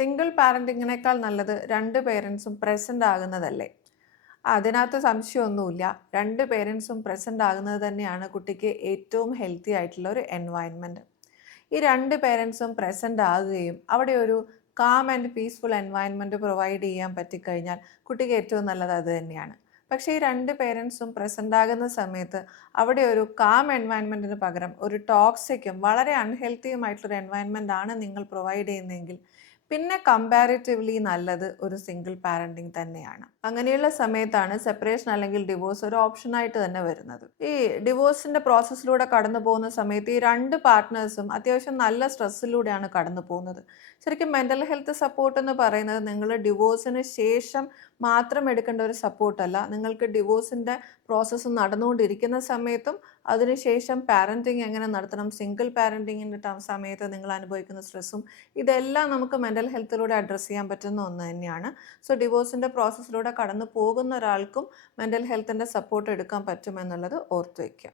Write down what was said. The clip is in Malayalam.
സിംഗിൾ പാരന്റിങ്ങിനേക്കാൾ നല്ലത് രണ്ട് പേരൻസും പ്രസന്റ് ആകുന്നതല്ലേ? അതിനകത്ത് സംശയമൊന്നുമില്ല. രണ്ട് പേരൻസും പ്രസന്റ് ആകുന്നത് തന്നെയാണ് കുട്ടിക്ക് ഏറ്റവും ഹെൽത്തി ആയിട്ടുള്ള ഒരു എൻവയൺമെൻറ്റ്. ഈ രണ്ട് പേരൻസും പ്രസന്റ് ആകുകയും അവിടെ ഒരു calm and peaceful environment provide ചെയ്യാൻ പറ്റിക്കഴിഞ്ഞാൽ കുട്ടിക്ക് ഏറ്റവും നല്ലത് അത് തന്നെയാണ്. പക്ഷേ ഈ രണ്ട് പേരൻസും പ്രസന്റ് ആകുന്ന സമയത്ത് അവിടെ ഒരു കാം എൻവയൺമെൻറ്റിന് പകരം ഒരു ടോക്സിക്കും വളരെ അൺഹെൽത്തിയുമായിട്ടുള്ളൊരു എൻവയൺമെൻ്റ് ആണ് നിങ്ങൾ പ്രൊവൈഡ് ചെയ്യുന്നതെങ്കിൽ പിന്നെ കമ്പാരിറ്റീവ്ലി നല്ലത് ഒരു സിംഗിൾ പാരന്റിങ് തന്നെയാണ്. അങ്ങനെയുള്ള സമയത്താണ് സെപ്പറേഷൻ അല്ലെങ്കിൽ ഡിവോഴ്സ് ഒരു ഓപ്ഷനായിട്ട് തന്നെ വരുന്നത്. ഈ ഡിവോഴ്സിന്റെ പ്രോസസ്സിലൂടെ കടന്നു പോകുന്ന സമയത്ത് ഈ രണ്ട് പാർട്ട്നേഴ്സും അത്യാവശ്യം നല്ല സ്ട്രെസ്സിലൂടെയാണ് കടന്നു പോകുന്നത്. ശരിക്കും മെൻ്റൽ ഹെൽത്ത് സപ്പോർട്ട് എന്ന് പറയുന്നത് നിങ്ങൾ ഡിവോഴ്സിന് ശേഷം മാത്രം എടുക്കേണ്ട ഒരു സപ്പോർട്ടല്ല. നിങ്ങൾക്ക് ഡിവോഴ്സിൻ്റെ പ്രോസസ്സ് നടന്നുകൊണ്ടിരിക്കുന്ന സമയത്തും അതിനുശേഷം പാരൻറ്റിങ് എങ്ങനെ നടത്തണം, സിംഗിൾ പാരൻറ്റിങ്ങിൻ്റെ സമയത്ത് നിങ്ങൾ അനുഭവിക്കുന്ന സ്ട്രെസ്സും ഇതെല്ലാം നമുക്ക് മെൻ്റൽ ഹെൽത്തിലൂടെ അഡ്രസ്സ് ചെയ്യാൻ പറ്റുന്ന ഒന്ന് തന്നെയാണ്. സോ ഡിവോഴ്സിൻ്റെ പ്രോസസ്സിലൂടെ കടന്നു പോകുന്ന ഒരാൾക്കും മെൻ്റൽ ഹെൽത്തിൻ്റെ സപ്പോർട്ട് എടുക്കാൻ പറ്റുമെന്നുള്ളത് ഓർത്ത് വയ്ക്കുക.